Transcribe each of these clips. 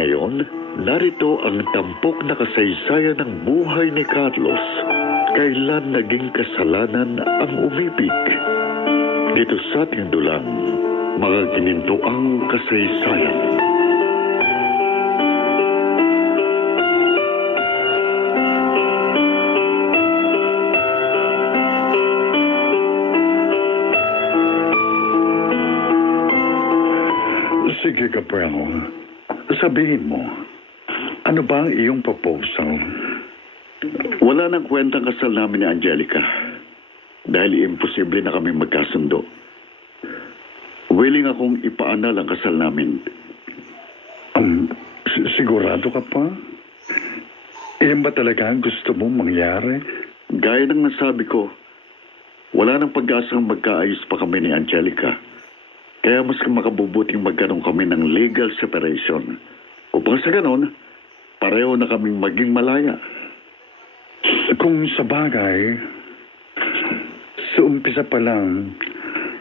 ngayon, narito ang tampok na kasaysayan ng buhay ni Carlos. Kailan naging kasalanan ang umibig? Dito sa ating dulang, mga ginintuang kasaysayan. Sige, Gabriel. Sabihin mo, ano ba ang iyong proposal? Wala nang kwentang kasal namin ni Angelica dahil imposible na kami magkasundo. Willing akong ipaanal ang kasal namin. Sigurado ka pa? Iyan ba talaga ang gusto mong mangyari? Gaya ng nasabi ko, wala nang pag-asang magkaayos pa kami ni Angelica. Kaya mas makabubuting magkaroon kami ng legal separation. Upang sa ganon, pareho na kaming maging malaya. Kung sa bagay, sa umpisa pa lang,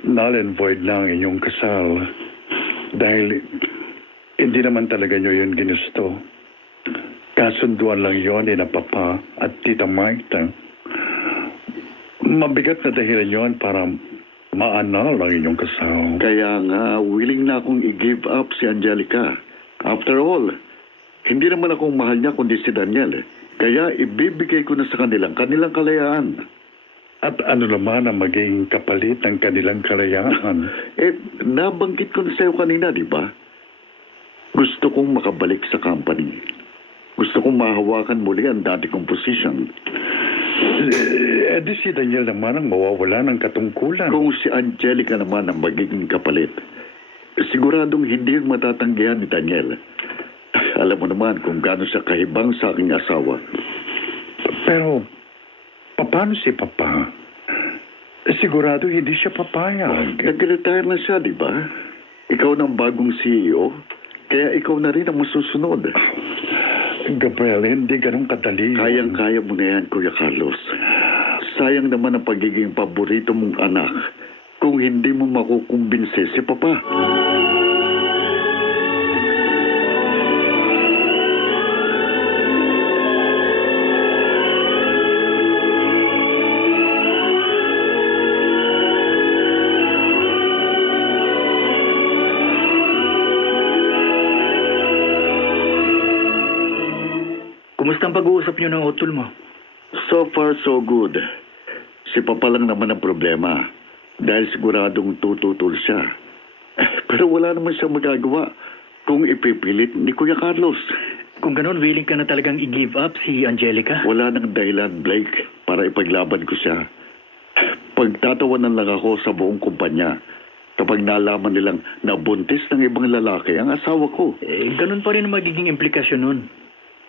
null and void na ang inyong kasal. Dahil hindi naman talaga nyo yun ginusto. Kasunduan lang yun ni na Papa at Tita Marta. Mabigat na dahilan yun para maanal ang inyong kasal. Kaya nga, willing na akong i-give up si Angelica. After all, hindi naman akong mahal niya kundi si Daniel. Kaya ibibigay ko na sa kanilang kalayaan. At ano naman ang maging kapalit ng kanilang kalayaan? Nabanggit ko na sa'yo kanina, di ba? Gusto kong makabalik sa company. Gusto kong mahawakan muli ang dati kong position. Di si Daniel naman ang mawawala ng katungkulan. Kung si Angelica naman ang magiging kapalit, siguradong hindi yung matatanggihan ni Daniel. Alam mo naman kung gaano siya kahibang sa aking asawa. Pero, paano si Papa? Sigurado hindi siya papayag. Nag-retire na siya, di ba? Ikaw ng bagong CEO, kaya ikaw na rin ang masusunod. Gabriel, hindi ganun kadali. Kayang-kaya mo na yan, Kuya Carlos. Sayang naman ang pagiging paborito mong anak kung hindi mo makukumbinse si Papa. Kumusta ang pag-uusap niyo ng utol mo? So far, so good. Si Papa lang naman ang problema dahil siguradong tututol siya. Pero wala naman siya magagawa kung ipipilit ni Kuya Carlos. Kung ganon, willing ka na talagang i-give up si Angelica? Wala nang dahilan, Blake, para ipaglaban ko siya. Pagtatawanan lang ako sa buong kumpanya kapag nalaman nilang nabuntis ng ibang lalaki ang asawa ko. Ganon pa rin ang magiging implikasyon nun.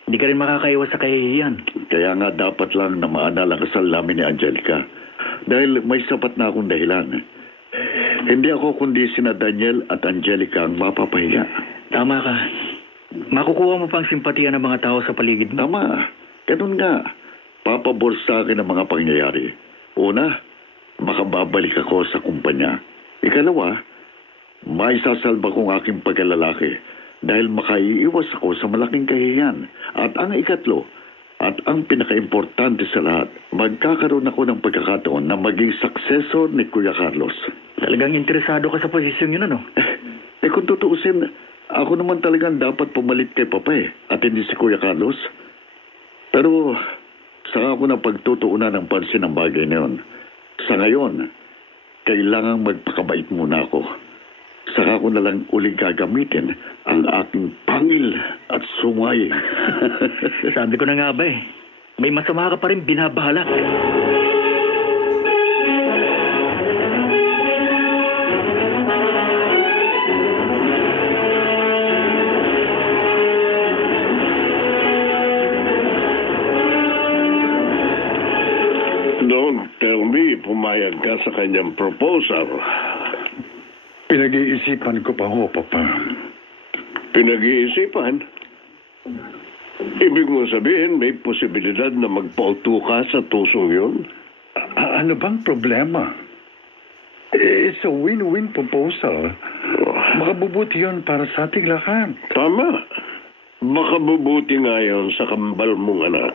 Hindi ka rin makakaiwas sa kahihiyan. Kaya nga dapat lang na maanal ang kasal namin ni Angelica. Dahil may sapat na akong dahilan. Hindi ako kundi sina Daniel at Angelica ang mapapahiya. Tama ka. Makukuha mo pang simpatiya ng mga tao sa paligid mo. Tama. Ganun nga. Papabor sa akin ang mga pangyayari. Una, makababalik ako sa kumpanya. Ikalawa, maisasalba kong aking pagkalalaki. Dahil makaiiwas ako sa malaking kahihiyan. At ang ikatlo, at ang pinakaimportante sa lahat, magkakaroon ako ng pagkakataon na maging successor ni Kuya Carlos. Talagang interesado ka sa posisyon yun, ano? Kung tutuusin, ako naman talagang dapat pumalit kay Papa at hindi si Kuya Carlos. Pero, saka ako na pagtutuunan ng pansin ng bagay na yun. Sa ngayon, kailangang magpakabait muna ako. Saka ko na lang uling gagamitin ang aking pangil at sungay. Sabi ko na nga ba may masama ka pa rin binabalak. Don't tell me pumayag ka sa kanyang proposal. Pinag-iisipan ko pa ho, Papa. Pinag-iisipan? Ibig mo sabihin, may posibilidad na magpauto ka sa tusong yun? Ano bang problema? It's a win-win proposal. Makabubuti yun para sa ating lahat. Tama. Makabubuti nga yun sa kambal mong anak.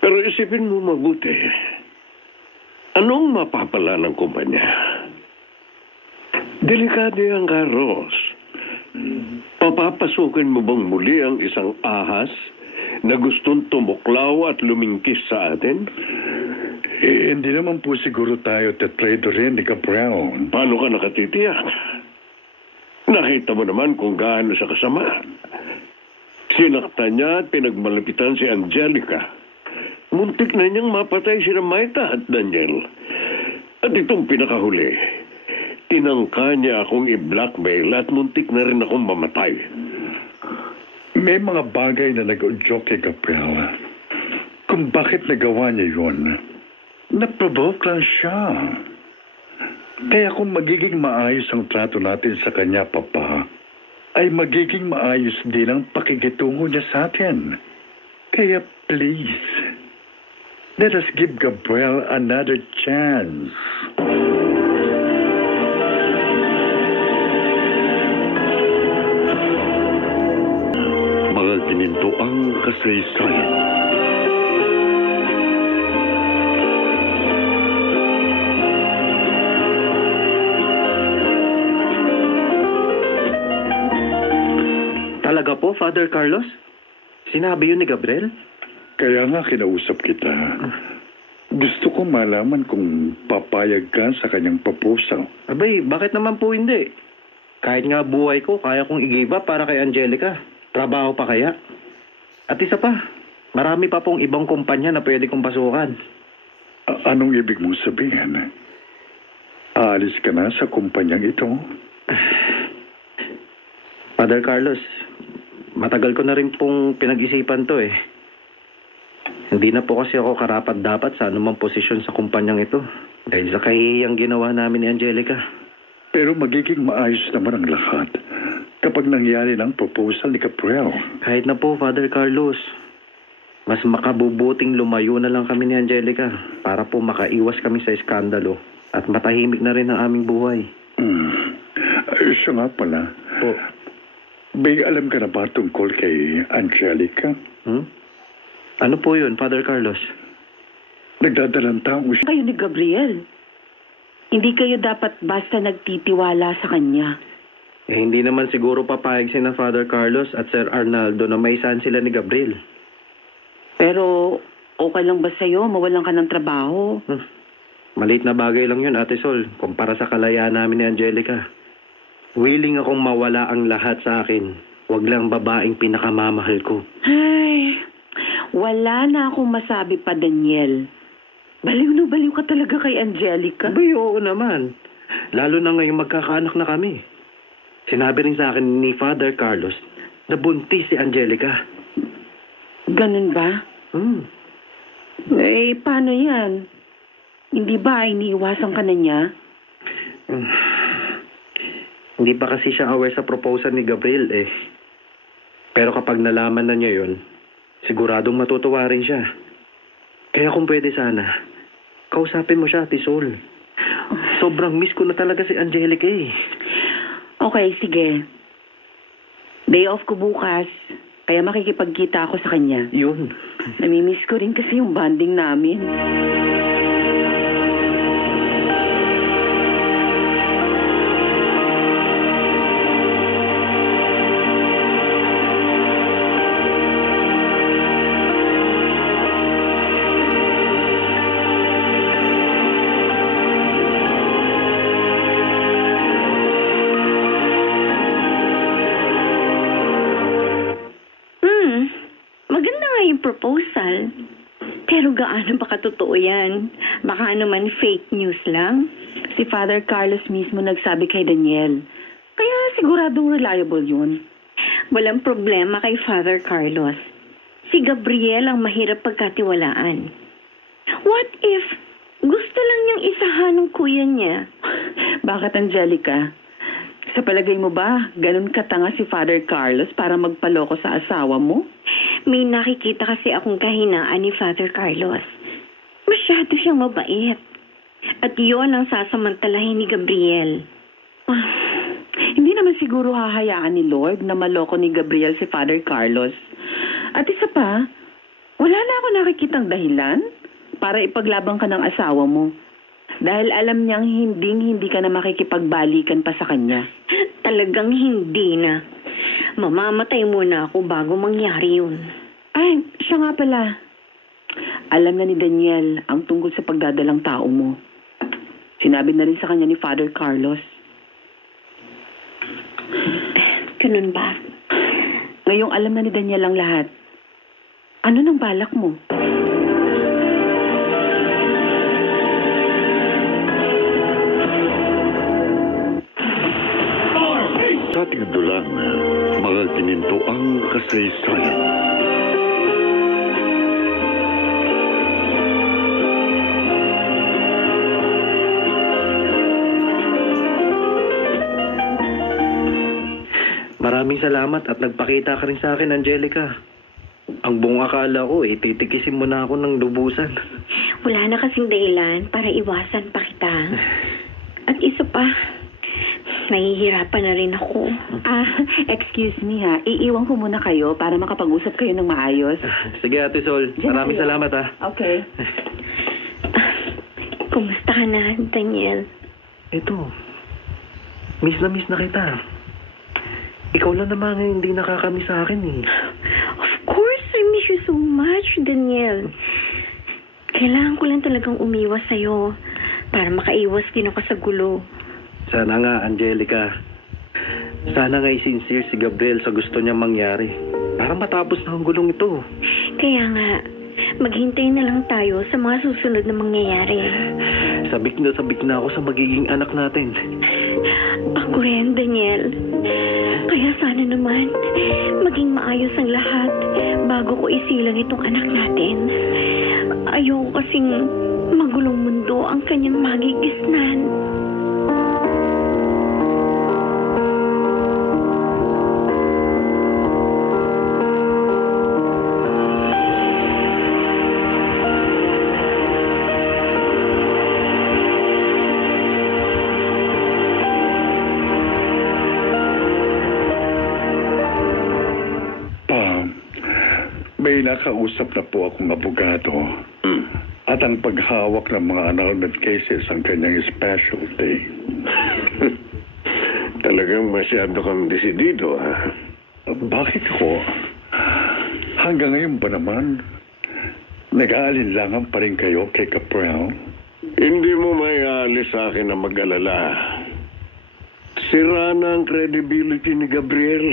Pero isipin mo mabuti. Anong mapapala ng kumpanya? Delikado yan, Carlos. Papapasukin mo bang muli ang isang ahas na gustong tumuklaw at lumingkis sa atin? Hindi naman po siguro tayo tetrado rin ni Gabriel. Paano ka nakatitiyak? Nakita mo naman kung gaano siya kasama. Sinaktan niya at pinagmalapitan si Angelica. Muntik na niyang mapatay si Maita at Daniel. At itong pinakahuli, tinangka niya akong i-blackmail at muntik na rin akong mamatay. May mga bagay na nag-udyok kay Gabriel. Kung bakit nagawa niya yun, naprovoke lang siya. Kaya kung magiging maayos ang trato natin sa kanya, Papa, ay magiging maayos din ang pakikitungo niya sa atin. Kaya please, let us give Gabriel another chance. Mga ginintoang kasaysayan. Talaga po, Father Carlos? Sinabi yun ni Gabriel? Kaya nga kinausap kita. Gusto ko malaman kung papayag ka sa kanyang proposal. Abay, bakit naman po hindi? Kahit nga buhay ko, kaya kong i-give up para kay Angelica. Trabaho pa kaya? At isa pa, marami pa pong ibang kumpanya na pwede kong pasukan. Anong ibig mong sabihin? Aalis ka na sa kumpanyang ito? Father Carlos, matagal ko na rin pong pinag-isipan to eh. Hindi na po kasi ako karapat-dapat sa anumang posisyon sa kumpanyang ito. Dahil sa kahihiyang ginawa namin ni Angelica. Pero magiging maayos naman ang lahat kapag nangyari ng proposal ni Gabriel. Kahit na po, Father Carlos, mas makabubuting lumayo na lang kami ni Angelica para po makaiwas kami sa iskandalo at matahimik na rin ang aming buhay. Siya nga pala. Po. May alam ka na ba tungkol kay Angelica? Ano po yun, Father Carlos? Nagdadalang taong siya. Kayo ni Gabriel. Hindi kayo dapat basta nagtitiwala sa kanya. Eh, hindi naman siguro papayag sina Father Carlos at Sir Arnaldo na maisahan sila ni Gabriel. Pero okay lang ba sa'yo mawalan ka ng trabaho? Maliit na bagay lang yun, Ate Sol, kumpara sa kalayaan namin ni Angelica. Willing akong mawala ang lahat sa akin. Huwag lang babaeng pinakamamahal ko. Ay, wala na akong masabi pa, Daniel. Baliw na baliw ka talaga kay Angelica. Abay, oo naman. Lalo na ngayong magkakaanak na kami. Sinabi rin sa akin ni Father Carlos na buntis si Angelica. Ganun ba? Eh, paano yan? Hindi ba iniiwasan ka na niya? Hindi pa kasi siya aware sa proposal ni Gabriel eh. Pero kapag nalaman na niya yun, siguradong matutuwa rin siya. Kaya kung pwede sana, kausapin mo siya, Ate Sol. Sobrang miss ko na talaga si Angelica eh. Okay, sige. Day off ko bukas, kaya makikipagkita ako sa kanya. Yun. Namimiss ko rin kasi yung bonding namin. Maganda nga yung proposal. Pero gaano ba katotoo yan? Baka naman fake news lang. Si Father Carlos mismo nagsabi kay Daniel. Kaya siguradong reliable yun. Walang problema kay Father Carlos. Si Gabriel ang mahirap pagkatiwalaan. What if gusto lang niyang isahan ng kuya niya? Bakit, Angelica? Sa palagay mo ba, ganun katanga si Father Carlos para magpaloko sa asawa mo? May nakikita kasi akong kahinaan ni Father Carlos. Masyado siyang mabait. At yun ang sasamantalahin ni Gabriel. Hindi naman siguro hahayaan ni Lord na maloko ni Gabriel si Father Carlos. At isa pa, wala na ako nakikitang dahilan para ipaglabang ka ng asawa mo. Dahil alam niyang hindi ka na makikipagbalikan pa sa kanya. Talagang hindi na. Mamamatay muna ako bago mangyari yun. Ay, siya nga pala. Alam na ni Daniel ang tungkol sa pagdadalang tao mo. Sinabi na rin sa kanya ni Father Carlos. Ganun ba? Ngayong alam na ni Daniel ang lahat. Ano nang balak mo? Sa ating dulang, mga kininto ang kasaysayan. Maraming salamat at nagpakita ka rin sa akin, Angelica. Ang buong akala ko, titikisin mo na ako ng lubusan. Wala na kasing dahilan para iwasan pa kita. At isa pa, nahihirapan na rin ako. Excuse me ha. Iiwan ko muna kayo para makapag-usap kayo ng maayos. Sige, Ate Sol. Maraming kayo. salamat, ha. Okay. Kumusta ka na, Daniel? Ito. Miss na kita. Ikaw lang naman ang hindi nakakamiss sa akin, eh. Of course, I miss you so much, Daniel. Kailangan ko lang talagang umiwas sa'yo para makaiwas din ako sa gulo. Sana nga, Angelica. Sana nga sincere si Gabriel sa gusto niyang mangyari. Para matapos na ang gulong ito. Kaya nga, maghintay na lang tayo sa mga susunod na mangyayari. Sabik na ako sa magiging anak natin. Ako rin, Daniel. Kaya sana naman, maging maayos ang lahat bago ko isilang itong anak natin. Ayoko kasing magulong mundo ang kanyang magigisnan. May nakausap na po akong abogado. At ang paghawak ng mga annulment cases ang kanyang specialty. Talagang masyado kang desidido, ha? Bakit ko? Hanggang ngayon ba naman, nag-aalinlangan pa rin kayo kay Caprell? Hindi mo may alis sa akin na mag-alala. Sira na ang credibility ni Gabriel.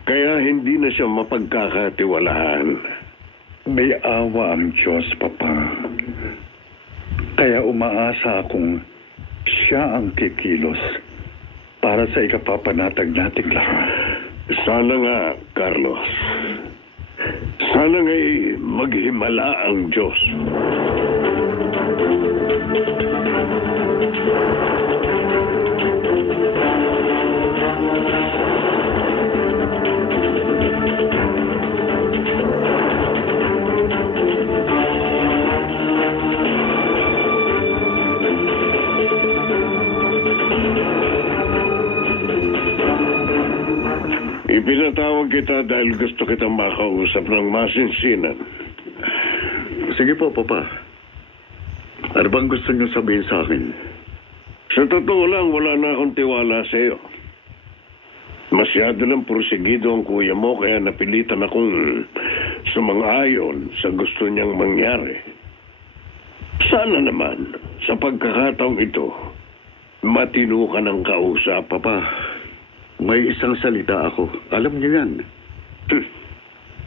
Kaya hindi na siya mapagkakatiwalaan. May awa ang Diyos, Papa. Kaya umaasa akong siya ang kikilos para sa ikapapanatag nating lahat. Sana nga, Carlos. Sana nga'y maghimala ang Diyos. Ipinatawag kita dahil gusto kitang makausap ng masinsinan. Sige po, Papa. Ano bang gusto niyo sabihin sa akin? Sa totoo lang, wala na akong tiwala sa iyo. Masyado lang porsigido ang kuya mo kaya napilitan akong sumang-ayon sa gusto niyang mangyari. Sana naman, sa pagkakataong ito, matino ka ng kausap. Papa, may isang salita ako. Alam niyo yan.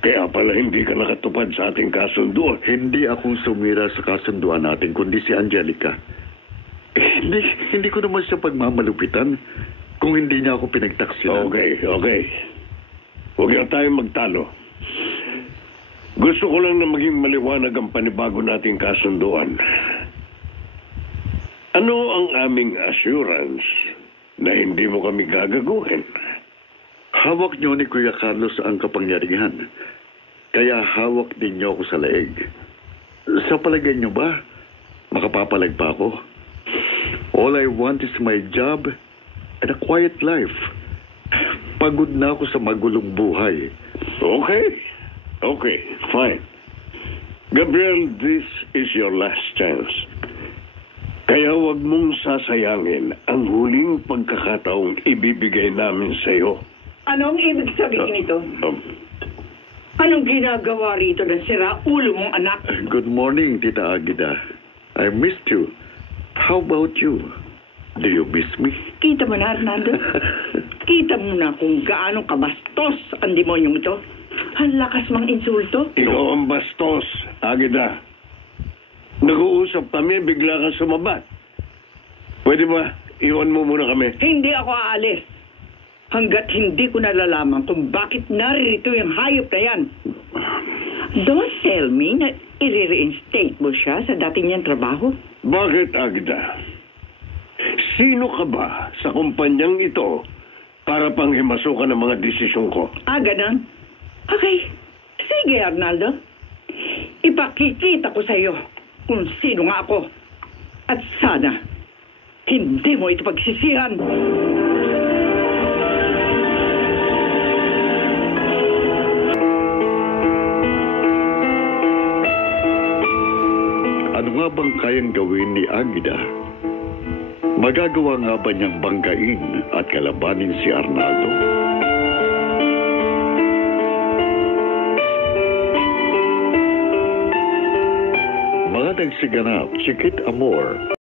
Kaya pala hindi ka nakatupad sa ating kasunduan. Hindi akong sumira sa kasunduan natin, kundi si Angelica. Hindi ko naman siya pagmamalupitan kung hindi niya ako pinagtaksilan. Okay. Huwag na tayong magtalo. Gusto ko lang na maging maliwanag ang panibago nating kasunduan. Ano ang aming assurance na hindi mo kami gagaguhin? Hawak niyo ni Kuya Carlos ang kapangyarihan. Kaya hawak din niyo ako sa leeg. Sa palagay niyo ba, makapapalag pa ako? All I want is my job and a quiet life. Pagod na ako sa magulong buhay. Okay. Okay, fine. Gabriel, this is your last chance. Kaya wag mong sasayangin ang huling pagkakataong ibibigay namin sa iyo. Anong ibig sabihin nito? Anong ginagawa rito ng sira-ulo mong anak? Good morning, Tita Agida. I missed you. How about you? Do you miss me? Kita mo na, Arnaldo? Kita mo na kung gaano kabastos ang demonyong ito. Ang lakas mang insulto. Ikaw ang bastos, Agida. Nag-uusap kami, bigla kang sumabat. Pwede ba, iwan mo muna kami? Hindi ako aalis. Hanggat hindi ko nalalaman kung bakit naririto yung hayop na yan. Don't tell me na i-reinstate mo siya sa dati niyang trabaho. Bakit, Agda? Sino ka ba sa kumpanyang ito para panghimasukan ng mga desisyon ko? Ganun? Okay. Sige, Arnaldo. Ipakikita ko sa iyo kung sino nga ako. At sana, hindi mo ito pagsisihan. Ano nga bang kayang gawin ni Agida? Magagawa nga ba niyang banggain at kalabanin si Arnaldo? Mga nagsiganap, Chiquit Amor,